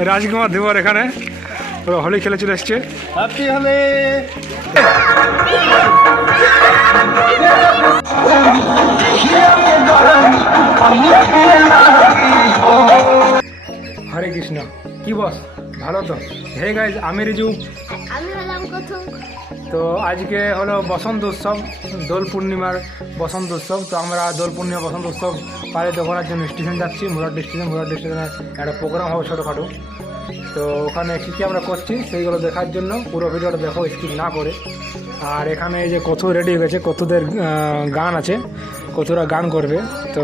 রাজকুমার দেবর এখানে। ওরা হোলি খেলে চলে এসছে। হ্যাপি হোলি হরে কৃষ্ণ কি বস? ভালো তো। হে গাইজ আমি রিজু। আমি হলাম প্রথম তো আজকে হলো বসন্ত উৎসব দোল পূর্ণিমার বসন্ত উৎসব। তো আমরা দোল পূর্ণিমা বসন্ত উৎসব পালিত করার জন্য স্টেশন যাচ্ছি মুরাড্ডি স্টেশন মুরাড্ডি স্টেশনে একটা প্রোগ্রাম হবে ছোটোখাটো। তো ওখানে কী কী আমরা করছি সেইগুলো দেখার জন্য পুরো ভিডিওটা দেখো স্কিপ না করে। আর এখানে এই যে কথু রেডি হয়ে গেছে কথুদের গান আছে কথুরা গান করবে। তো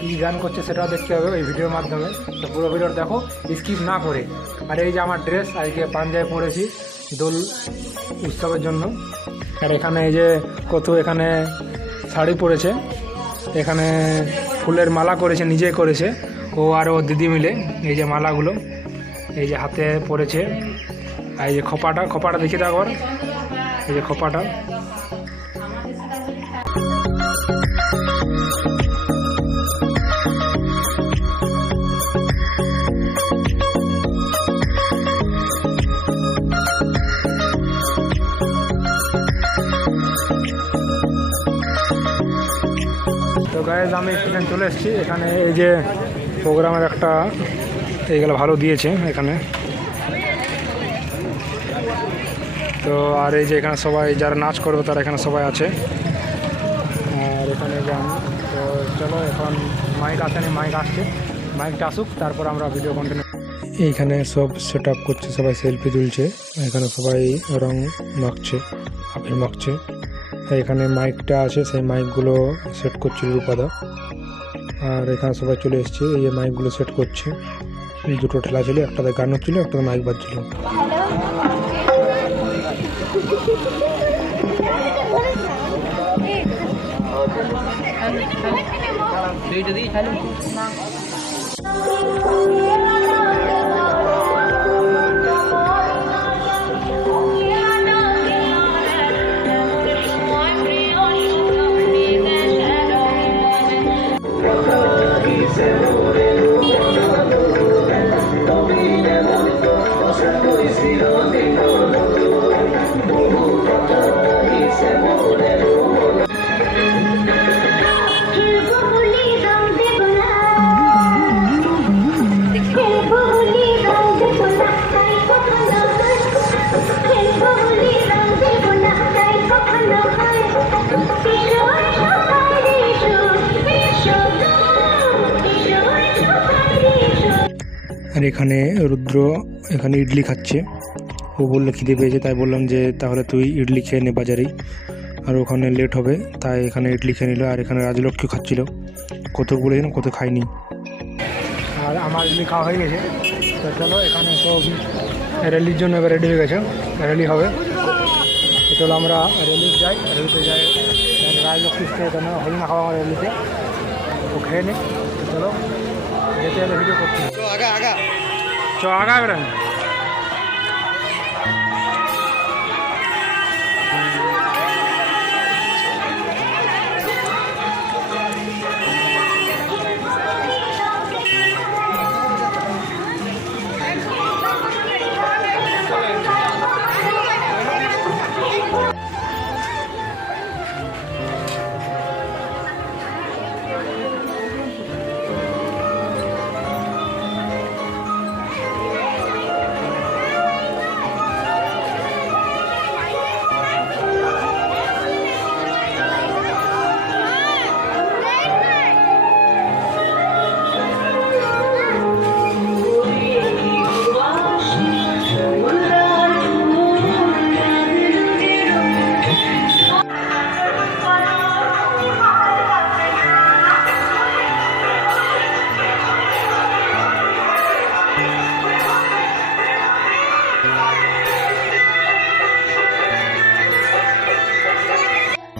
কী গান করছে সেটাও দেখতে হবে এই ভিডিওর মাধ্যমে। তো পুরো ভিডিওটা দেখো স্কিপ না করে। আর এই যে আমার ড্রেস আজকে পাঞ্জাবি পরেছি দোল উৎসবের জন্য। আর এখানে এই যে কত এখানে শাড়ি পরেছে, এখানে ফুলের মালা করেছে নিজে করেছে। ও আর ও দিদি মিলে এই যে মালাগুলো, এই যে হাতে পরেছে। আর এই যে খোপাটা খোপাটা দাও একবার এই যে খোপাটা। গায়েজ আমি স্টেশন চলে এসেছি। এখানে এই যে প্রোগ্রামের একটা এইগুলো ভালো দিয়েছে এখানে। তো আর এই যে এখানে সবাই যারা নাচ করবে তারা এখানে সবাই আছে। আর এখানে গান তো চলো এখন মাইক আসেনি মাইক আসছে। মাইকটা আসুক, তারপর আমরা ভিডিও কন্টিনিউ এইখানে সব সেট আপ করছে, সবাই সেলফি তুলছে। এখানে সবাই রং মাখছে আবির মাখছে। এখানে মাইকটা আছে সেই মাইকগুলো সেট করছিল রূপাদা। আর এখানে সবাই চলে এসছে এই যে মাইকগুলো সেট করছে। দুটো ঠেলা ছিল একটাতে গান হচ্ছিল একটাতে মাইক বাজছিল। খেলব আর এখানে রুদ্র এখানে ইডলি খাচ্ছে। ও বলল খিদে পেয়েছে, তাই বললাম যে তাহলে তুই ইডলি খেয়ে নে বাজারেই। আর ওখানে লেট হবে, তাই এখানে ইডলি খেয়ে নিল। আর এখানে রাজলক্ষ্মী খাচ্ছিল। কত বলেছিলাম কত খাইনি। আর আমার ইডলি খাওয়া হয়ে গেছে। তো চলো, এখানে সব র্যালির জন্য এবার রেডি হয়ে গেছে। র্যালি হবে। চলো আমরা র্যালি যাই। র্যালিতে যাই। রাজলক্ষ্মীকে এখানে হরিণা খাওয়া আমার র্যালিতে। ও খেয়ে নি। তো চলো। যেতে গেলে ভিডিও করছি তো আগা আগা চ আগা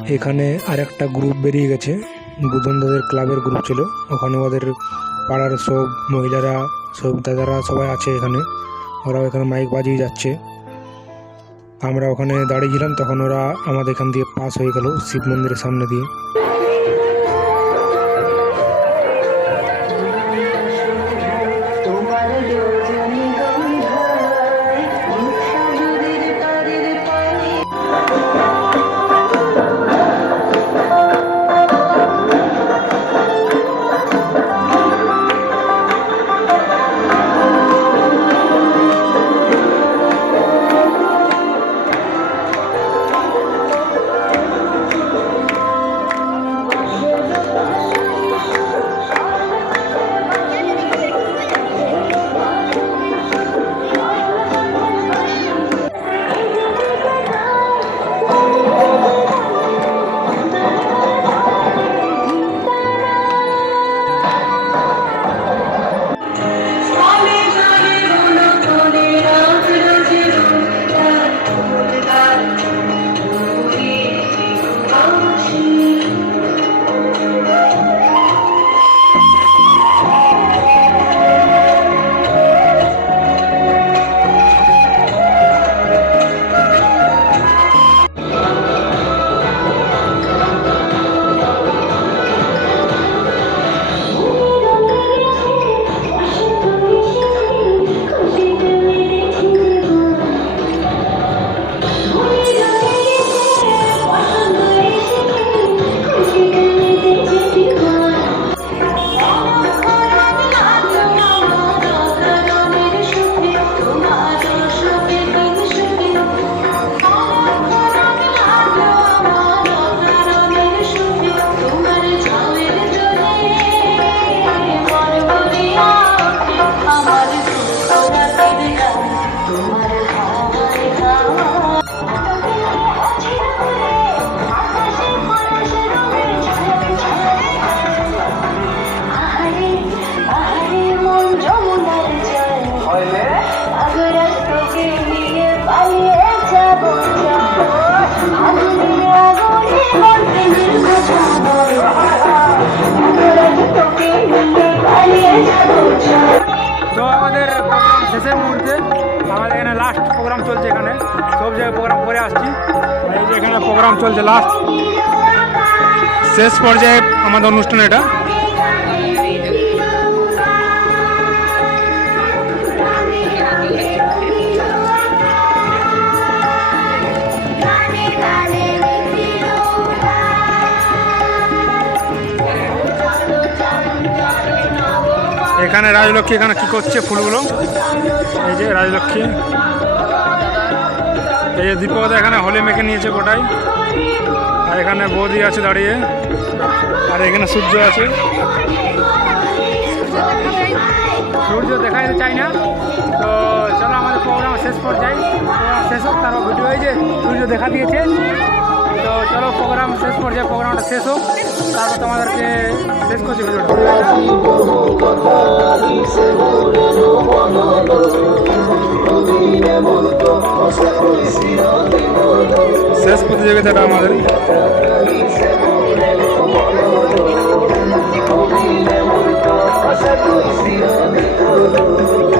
এখানে আর একটা গ্রুপ বেরিয়ে গেছে। বুধন দাদের ক্লাবের গ্রুপ ছিল। ওখানে ওদের পাড়ার সব মহিলারা, সব দাদারা সবাই আছে এখানে। ওরাও এখানে মাইক বাজিয়ে যাচ্ছে। আমরা ওখানে দাঁড়িয়েছিলাম তখন ওরা আমাদের এখান দিয়ে পাস হয়ে গেল শিব মন্দিরের সামনে দিয়ে। আমাদের প্রোগ্রাম শেষের মুহূর্তে আমাদের এখানে লাস্ট প্রোগ্রাম চলছে এখানে। সব জায়গায় প্রোগ্রাম করে আসছি। এই যে এখানে প্রোগ্রাম চলছে লাস্ট শেষ পর্যায়ে আমাদের অনুষ্ঠান এটা। এখানে রাজলক্ষ্মী, এখানে কি করছে ফুলগুলো? এই যে রাজলক্ষ্মী। এই যে দীপকদা এখানে হোলি মেখে নিয়েছে গোটাই। আর এখানে বৌদি আছে দাঁড়িয়ে। আর এখানে সূর্য আছে। সূর্য দেখাই চাই না। তো চলো আমাদের প্রোগ্রাম শেষ পর্যায়ে। প্রোগ্রাম শেষ হোক, তারপর ভিডিও এই যে সূর্য দেখা দিয়েছে। তো চলো প্রোগ্রাম শেষ পর্যায়ে প্রোগ্রামটা শেষ হোক, তারপর তোমাদেরকে শেষ করছি ভিডিওটা। শেষ প্রতিযোগিতাটা আমাদের। তো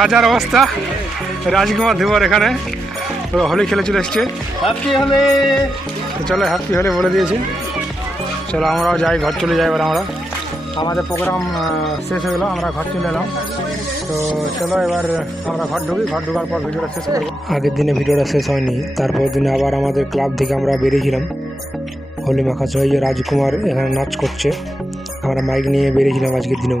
রাজার অবস্থা। রাজকুমার ধীবর এখানে। তো হোলি খেলে চলে এসছে। হ্যাপি হলে চলো হ্যাপি হলে বলে দিয়েছি। চলো আমরাও যাই ঘর চলে যাই এবার আমরা। আমাদের প্রোগ্রাম শেষ হয়ে গেলো আমরা ঘর চলে এলাম। তো চলো এবার আমরা ঘর ঢুকি। ঘর ঢোকার পর ভিডিওটা শেষ করব। আগের দিনে ভিডিওটা শেষ হয়নি তারপর দিনে আবার আমাদের ক্লাব থেকে আমরা বেরিয়েছিলাম। হোলি মাখা জয় রাজকুমার এখানে নাচ করছে। আমরা মাইক নিয়ে বেরিয়েছিলাম আজকের দিনেও।